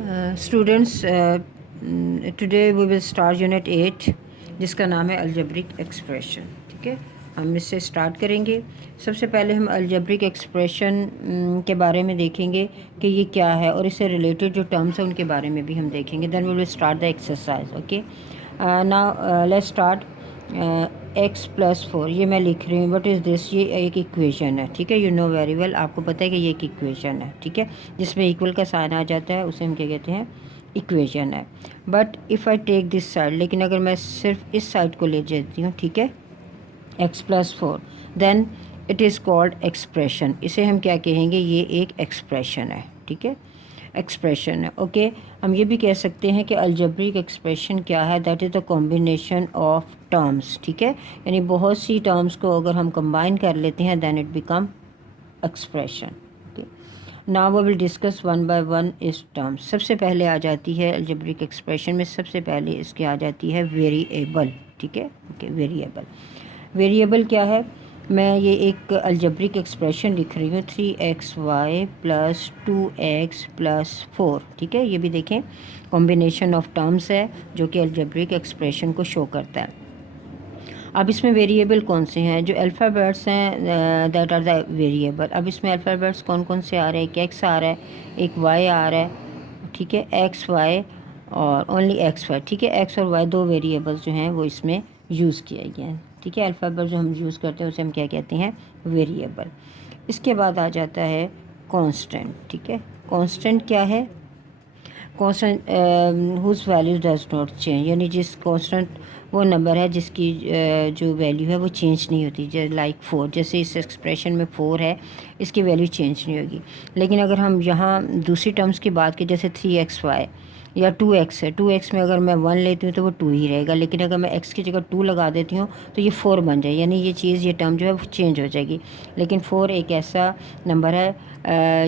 Students, today we will start unit 8 जिसका नाम है अलजेब्रिक एक्सप्रेशन। ठीक है, हम इससे स्टार्ट करेंगे। सबसे पहले हम अलजेब्रिक एक्सप्रेशन के बारे में देखेंगे कि ये क्या है, और इससे रिलेटेड जो टर्म्स हैं उनके बारे में भी हम देखेंगे। Then we will start the exercise. Okay, now let's start. x+4 ये मैं लिख रही हूँ। What is this? ये एक इक्वेशन है। ठीक है, यू नो वेरी वेल, आपको पता है कि ये एक इक्वेशन है। ठीक है, जिसमें इक्वल का साइन आ जाता है उसे हम क्या कहते हैं? इक्वेशन है। But if I take this side, लेकिन अगर मैं सिर्फ इस साइड को ले जाती हूँ, ठीक है, x+4, then it is called expression. इसे हम क्या कहेंगे? ये एक एक्सप्रेशन है। ठीक है, एक्सप्रेशन है। ओके, हम ये भी कह सकते हैं कि अलजेब्रिक एक्सप्रेशन क्या है? That is the combination of terms. ठीक है, यानी बहुत सी टर्म्स को अगर हम कंबाइन कर लेते हैं then it become expression. Okay, now we will discuss one by one इस टर्म्स। सबसे पहले आ जाती है अलजेब्रिक एक्सप्रेशन में, सबसे पहले इसके आ जाती है वेरिएबल। ठीक है, ओके, वेरिएबल। वेरिएबल क्या है? मैं ये एक अलजेब्रिक एक्सप्रेशन लिख रही हूँ, 3xy + 2x + 4। ठीक है, ये भी देखें कॉम्बिनेशन ऑफ टर्म्स है जो कि अलजेब्रिक एक्सप्रेशन को शो करता है। अब इसमें वेरिएबल कौन से हैं? जो अल्फ़ाबेट्स हैं दैट आर द वेरिएबल। अब इसमें अल्फ़ाबेट्स कौन कौन से आ रहे हैं? एक x आ रहा है, एक y आ रहा है। ठीक है, x y और ओनली x y। ठीक है, x और y दो वेरिएबल्स जो हैं वो इसमें यूज़ किए गए हैं। ठीक है, अल्फ़ाबेट जो हम यूज़ करते हैं उसे हम क्या कहते हैं? वेरिएबल। इसके बाद आ जाता है कांस्टेंट। ठीक है, कांस्टेंट क्या है? Constant whose value does not change, यानी जिस कांस्टेंट वो नंबर है जिसकी जो वैल्यू है वो चेंज नहीं होती। जैसे लाइक 4, जैसे इस एक्सप्रेशन में 4 है, इसकी वैल्यू चेंज नहीं होगी। लेकिन अगर हम यहाँ दूसरी टर्म्स की बात की, जैसे 3xy या 2x है, 2x में अगर मैं 1 लेती हूँ तो वो 2 ही रहेगा, लेकिन अगर मैं x की जगह 2 लगा देती हूँ तो ये 4 बन जाए, यानी ये चीज़, ये टर्म जो है वो चेंज हो जाएगी। लेकिन 4 एक ऐसा नंबर है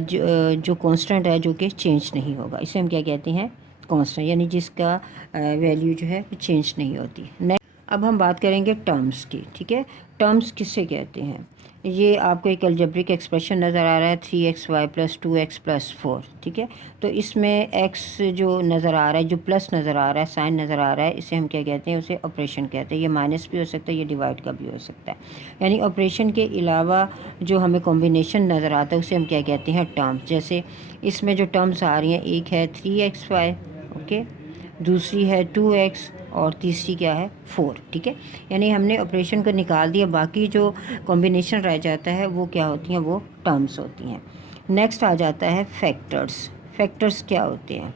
जो कांस्टेंट है, जो कि चेंज नहीं होगा। इसे हम क्या कहते हैं? कांस्टेंट, यानी जिसका वैल्यू जो है वो चेंज नहीं होती। नेक्स्ट, अब हम बात करेंगे टर्म्स की। ठीक है, टर्म्स किससे कहते हैं? ये आपको एक अलजेब्रिक एक्सप्रेशन नज़र आ रहा है, 3xy + 2x + 4। ठीक है, तो इसमें x जो नज़र आ रहा है, जो प्लस नज़र आ रहा है, साइन नज़र आ रहा है, इसे हम क्या कहते हैं? उसे ऑपरेशन कहते हैं। ये माइनस भी हो सकता है, ये डिवाइड का भी हो सकता है। यानी ऑपरेशन के अलावा जो हमें कॉम्बिनेशन नज़र आता है उसे हम क्या कहते हैं? टर्म्स। जैसे इसमें जो टर्म्स आ रही हैं, एक है 3xy, ओके, दूसरी है 2x और तीसरी क्या है? 4। ठीक है, यानी हमने ऑपरेशन को निकाल दिया, बाकी जो कॉम्बिनेशन रह जाता है वो क्या होती हैं? वो टर्म्स होती हैं। नेक्स्ट आ जाता है फैक्टर्स। फैक्टर्स क्या होते हैं?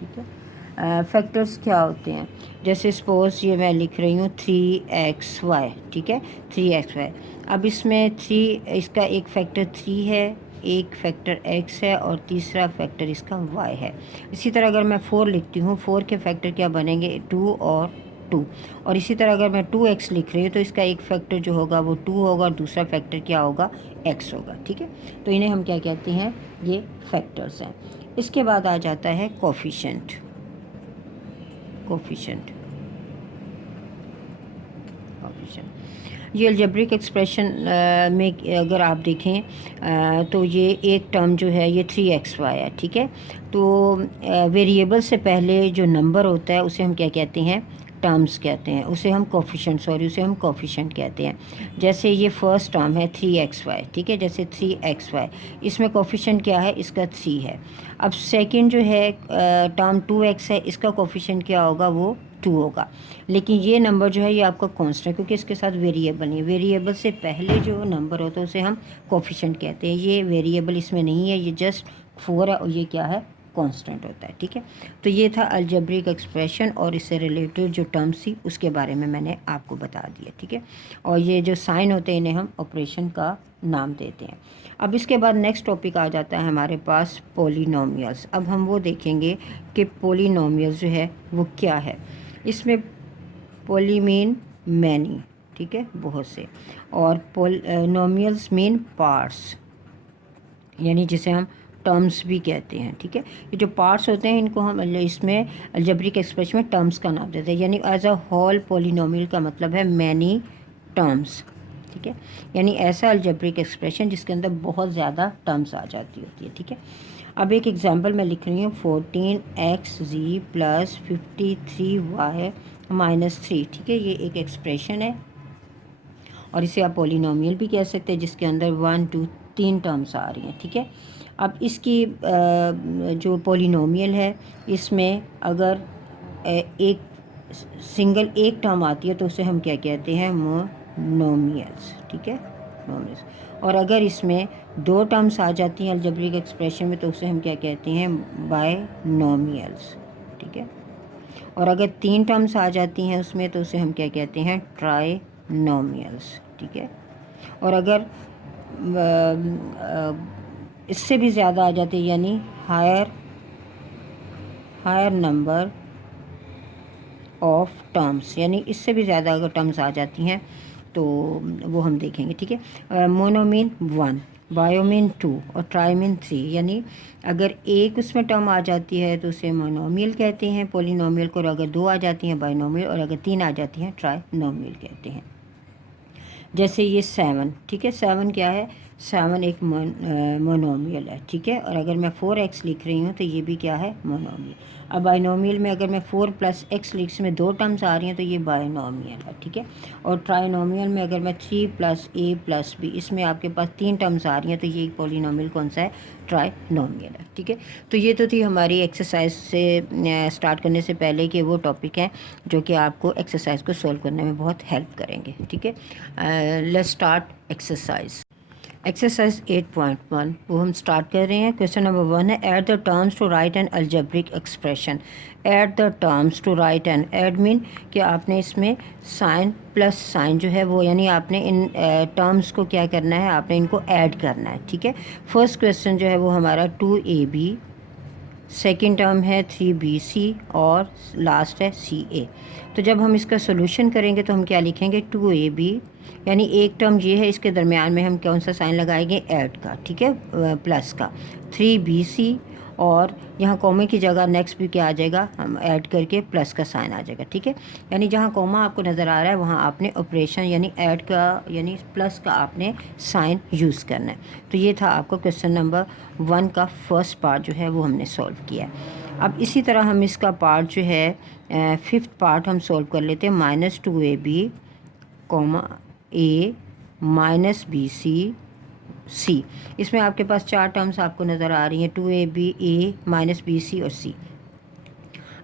ठीक है, फैक्टर्स क्या होते हैं? जैसे सपोज ये मैं लिख रही हूँ 3xy। ठीक है, 3xy। अब इसमें 3, इसका एक फैक्टर 3 है, एक फैक्टर x है और तीसरा फैक्टर इसका y है। इसी तरह अगर मैं 4 लिखती हूँ, 4 के फैक्टर क्या बनेंगे? 2 और 2। और इसी तरह अगर मैं 2x लिख रही हूँ तो इसका एक फैक्टर जो होगा वो 2 होगा और दूसरा फैक्टर क्या होगा? x होगा। ठीक है, तो इन्हें हम क्या कहते हैं? ये फैक्टर्स हैं। इसके बाद आ जाता है कोफिशिएंट। कोफिशिएंट, कोफिशिएंट ये अलजेब्रिक एक्सप्रेशन में अगर आप देखें तो ये एक टर्म जो है ये 3xy है। ठीक है, तो वेरिएबल से पहले जो नंबर होता है उसे हम क्या कहते हैं? टर्म्स कहते हैं। उसे हम कोफिशिएंट कहते हैं। जैसे ये फर्स्ट टर्म है 3xy। ठीक है, जैसे 3xy, इसमें कोफिशिएंट क्या है? इसका 3 है। अब सेकंड जो है टर्म 2x है, इसका कोफिशिएंट क्या होगा? वो 2 होगा। लेकिन ये नंबर जो है ये आपका कांस्टेंट है, क्योंकि इसके साथ वेरिएबल नहीं है। वेरिएबल से पहले जो नंबर होता है उसे हम कोफिशिएंट कहते हैं। ये वेरिएबल इसमें नहीं है, ये जस्ट 4 है और ये क्या है? कांस्टेंट होता है। ठीक है, तो ये था अलजेब्रिक एक्सप्रेशन और इससे रिलेटेड जो टर्म्स थी उसके बारे में मैंने आपको बता दिया। ठीक है, और ये जो साइन होते हैं इन्हें हम ऑपरेशन का नाम देते हैं। अब इसके बाद नेक्स्ट टॉपिक आ जाता है हमारे पास पोलिनोमियल्स। अब हम वो देखेंगे कि पोलिनोमियल्स जो है वो क्या है। इसमें पोली मीन मैनी, ठीक है, बहुत से, और पोलिनोमियल्स मीन पार्ट्स, यानी जिसे हम टर्म्स भी कहते हैं। ठीक है, ये जो पार्ट्स होते हैं इनको हम इसमें अलजेब्रिक एक्सप्रेशन में टर्म्स का नाम देते हैं। यानी एज अ होल पोलिनोमियल का मतलब है मैनी टर्म्स। ठीक है, यानी ऐसा अलजेब्रिक एक्सप्रेशन जिसके अंदर बहुत ज़्यादा टर्म्स आ जाती होती है। ठीक है, अब एक एग्जांपल मैं लिख रही हूँ 14xz प्लस 53y माइनस 3, ठीक है। ये एक एक्सप्रेशन है और इसे आप पॉलिनोमियल भी कह सकते हैं, जिसके अंदर 1 2 3 टर्म्स आ रही हैं, ठीक है। अब इसकी जो पॉलिनोमियल है, इसमें अगर एक सिंगल एक टर्म आती है तो उसे हम क्या कहते हैं, मोनोमियल्स, ठीक है, मोनोमियल्स। और अगर इसमें दो टर्म्स आ जाती हैं अलजेब्रिक एक्सप्रेशन में तो उसे हम क्या कहते हैं, बायनोमियल्स, ठीक है। और अगर तीन टर्म्स आ जाती हैं उसमें तो उसे हम क्या कहते हैं, ट्राइनोमियल्स, ठीक है। और अगर इससे भी ज़्यादा आ जाती है, यानी हायर नंबर ऑफ टर्म्स, यानी इससे भी ज़्यादा अगर टर्म्स आ जाती हैं तो वो हम देखेंगे, ठीक है। मोनोमीन 1, बायोमीन 2 और ट्राइमीन 3, यानी अगर एक उसमें टर्म आ जाती है तो उसे मोनोमियल कहते हैं पॉलिनोमियल को, और अगर दो आ जाती हैं बायोनोमियल, और अगर तीन आ जाती हैं ट्राइनोमियल कहते हैं। जैसे ये 7, ठीक है, 7 क्या है, 7 एक मोनोमियल है, ठीक है। और अगर मैं 4x लिख रही हूँ तो ये भी क्या है, मोनोमियल। अब बाइनोमियल में अगर मैं 4 प्लस x लिख, इसमें दो टर्म्स आ रही हैं तो ये बाइनोमियल है, ठीक है। और ट्राइनोमियल में अगर मैं 3 प्लस a प्लस b, इसमें आपके पास तीन टर्म्स आ रही हैं तो ये पॉलिनोमियल कौन सा है, ट्राइनोमियल है, ठीक है। तो ये तो थी हमारी एक्सरसाइज से स्टार्ट करने से पहले के वो टॉपिक हैं जो कि आपको एक्सरसाइज को सॉल्व करने में बहुत हेल्प करेंगे, ठीक है। Let's start exercise. एक्सरसाइज 8.1 वो हम स्टार्ट कर रहे हैं। क्वेश्चन नंबर 1 है, add the terms to write an algebraic expression. Add the terms to write an, add mean कि आपने इसमें साइन प्लस साइन जो है वो, यानी आपने इन टर्म्स को क्या करना है, आपने इनको ऐड करना है, ठीक है। फर्स्ट क्वेश्चन जो है वो हमारा 2ab, सेकेंड टर्म है 3bc और लास्ट है ca। तो जब हम इसका सोल्यूशन करेंगे तो हम क्या लिखेंगे, 2ab, यानी एक टर्म ये है, इसके दरमियान में हम कौन सा साइन लगाएंगे, ऐड का, ठीक है, प्लस का। 3bc और यहाँ कॉमे की जगह नेक्स्ट भी क्या आ जाएगा, हम ऐड करके प्लस का साइन आ जाएगा, ठीक है। यानी जहाँ कॉमा आपको नज़र आ रहा है वहाँ आपने ऑपरेशन यानी ऐड का यानी प्लस का आपने साइन यूज़ करना है। तो ये था आपका क्वेश्चन नंबर 1 का फर्स्ट पार्ट जो है वो हमने सॉल्व किया। अब इसी तरह हम इसका पार्ट जो है फिफ्थ पार्ट हम सॉल्व कर लेते हैं। -2ab, a minus bc c, इसमें आपके पास चार टर्म्स आपको नज़र आ रही हैं, 2ab, a माइनस bc और c।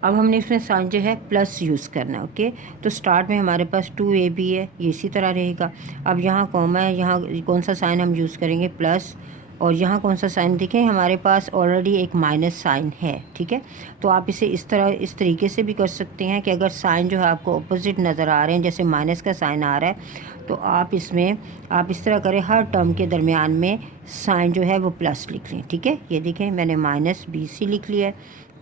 अब हमने इसमें साइन जो है प्लस यूज़ करना है, ओके। तो स्टार्ट में हमारे पास 2ab है, ये इसी तरह रहेगा। अब यहाँ कॉमा है, यहाँ कौन सा साइन हम यूज़ करेंगे, प्लस, और यहाँ कौन सा साइन, देखें हमारे पास ऑलरेडी एक माइनस साइन है, ठीक है। तो आप इसे इस तरीके से भी कर सकते हैं कि अगर साइन जो है आपको अपोजिट नज़र आ रहे हैं, जैसे माइनस का साइन आ रहा है, तो आप इसमें आप इस तरह करें, हर टर्म के दरमियान में साइन जो है वो प्लस लिख लें, ठीक है। ये देखें मैंने -bc लिख लिया है,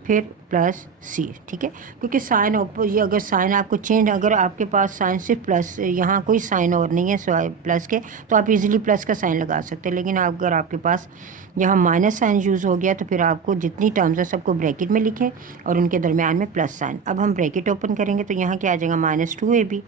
फिर प्लस c, ठीक है। क्योंकि साइन ये अगर साइन आपको चेंज, अगर आपके पास साइन सिर्फ प्लस, यहाँ कोई साइन और नहीं है सिवाय प्लस के, तो आप इजीली प्लस का साइन लगा सकते हैं। लेकिन अगर आपके पास यहाँ माइनस साइन यूज़ हो गया तो फिर आपको जितनी टर्म्स है सबको ब्रैकेट में लिखें और उनके दरमियान में प्लस साइन। अब हम ब्रैकेट ओपन करेंगे तो यहाँ क्या आ जाएगा, -2ab,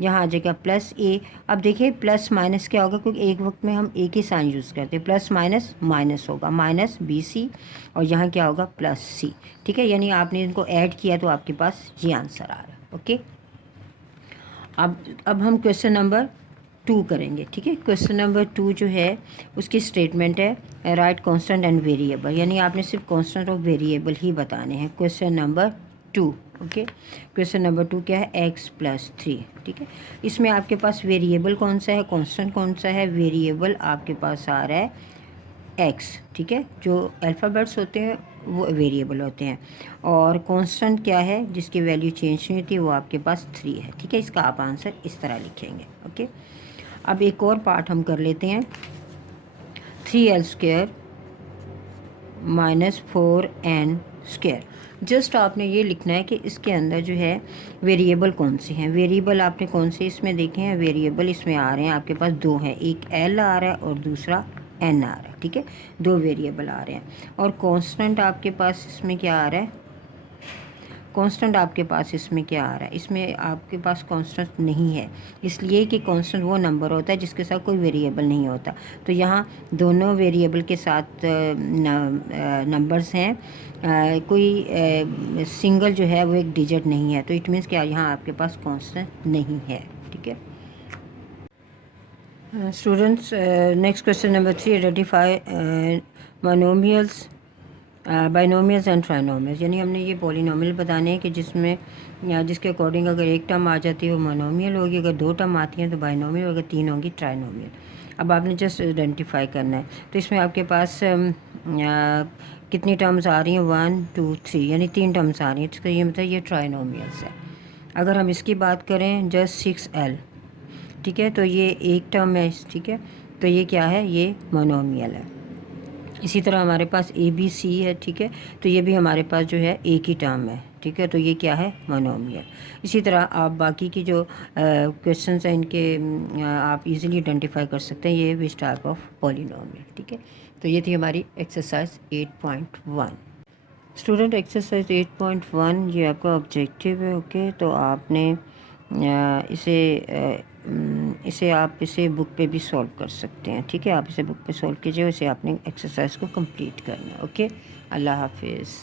यहाँ आ जाएगा प्लस a। अब देखिए प्लस माइनस क्या होगा, क्योंकि एक वक्त में हम एक ही साइन यूज़ करते हैं, प्लस माइनस माइनस होगा, -bc और यहाँ क्या होगा, प्लस c, ठीक है। यानी आपने इनको ऐड किया तो आपके पास ये आंसर आ रहा है, ओके। अब हम क्वेश्चन नंबर 2 करेंगे, ठीक है। क्वेश्चन नंबर 2 जो है उसकी स्टेटमेंट है, राइट कांस्टेंट एंड वेरिएबल, यानी आपने सिर्फ कांस्टेंट और वेरिएबल ही बताने हैं। Question number 2, okay. Question number 2 क्या है, x + 3, ठीक है। इसमें आपके पास वेरिएबल कौन सा है, कांस्टेंट कौन सा है, वेरिएबल आपके पास आ रहा है x, ठीक है। जो अल्फ़ाबेट्स होते हैं वो वेरिएबल होते हैं, और कांस्टेंट क्या है जिसकी वैल्यू चेंज नहीं होती, वो आपके पास 3 है, ठीक है। इसका आप आंसर इस तरह लिखेंगे, ओके। अब एक और पार्ट हम कर लेते हैं, 3l² - 4n²। जस्ट आपने ये लिखना है कि इसके अंदर जो है वेरिएबल कौन से हैं। वेरिएबल आपने कौन से इसमें देखे हैं, वेरिएबल इसमें आ रहे हैं आपके पास दो हैं, एक l आ रहा है और दूसरा n आ रहा है, ठीक है। दो वेरिएबल आ रहे हैं। और कांस्टेंट आपके पास इसमें क्या आ रहा है, कांस्टेंट आपके पास इसमें क्या आ रहा है, इसमें आपके पास कांस्टेंट नहीं है, इसलिए कि कांस्टेंट वो नंबर होता है जिसके साथ कोई वेरिएबल नहीं होता। तो यहाँ दोनों वेरिएबल के साथ नंबर्स हैं, कोई सिंगल जो है वो एक डिजिट नहीं है, तो इट मीन्स क्या यहाँ आपके पास कांस्टेंट नहीं है। ठीक है students, next question number 3, identify monomials, binomials and trinomials. यानी हमने ये पॉलिनोमियल बताने हैं कि जिसमें या जिसके अकॉर्डिंग अगर एक टर्म आ जाती है वो मोनोमियल होगी, अगर दो टर्म आती हैं तो बाइनोमियल, अगर तीन होंगी ट्राइनोमियल। अब आपने जस्ट आइडेंटिफाई करना है। तो इसमें आपके पास कितनी टर्म्स आ रही हैं, 1 2 3, यानी 3 टर्म्स आ रही हैं, इसका ये मतलब ये ट्राइनोमियल्स है। अगर हम इसकी बात करें जस्ट 6l, ठीक है, तो ये एक टर्म है, ठीक है, तो ये क्या है, ये मोनोमियल है। इसी तरह हमारे पास ABC है, ठीक है, तो ये भी हमारे पास जो है एक ही टर्म है, ठीक है, तो ये क्या है, मोनोमियल। इसी तरह आप बाकी की जो क्वेश्चंस हैं इनके आप इजीली आइडेंटिफाई कर सकते हैं ये विच टाइप ऑफ पॉलिनोमियल। ठीक है, तो ये थी हमारी एक्सरसाइज 8.1। स्टूडेंट एक्सरसाइज 8.1 ये आपका ऑब्जेक्टिव है। ओके, तो आपने इसे आप इसे बुक पे भी सॉल्व कर सकते हैं। ठीक है, आप इसे बुक पे सॉल्व कीजिए, इसे आपने एक्सरसाइज को कंप्लीट करना है। ओके, अल्लाह हाफिज़।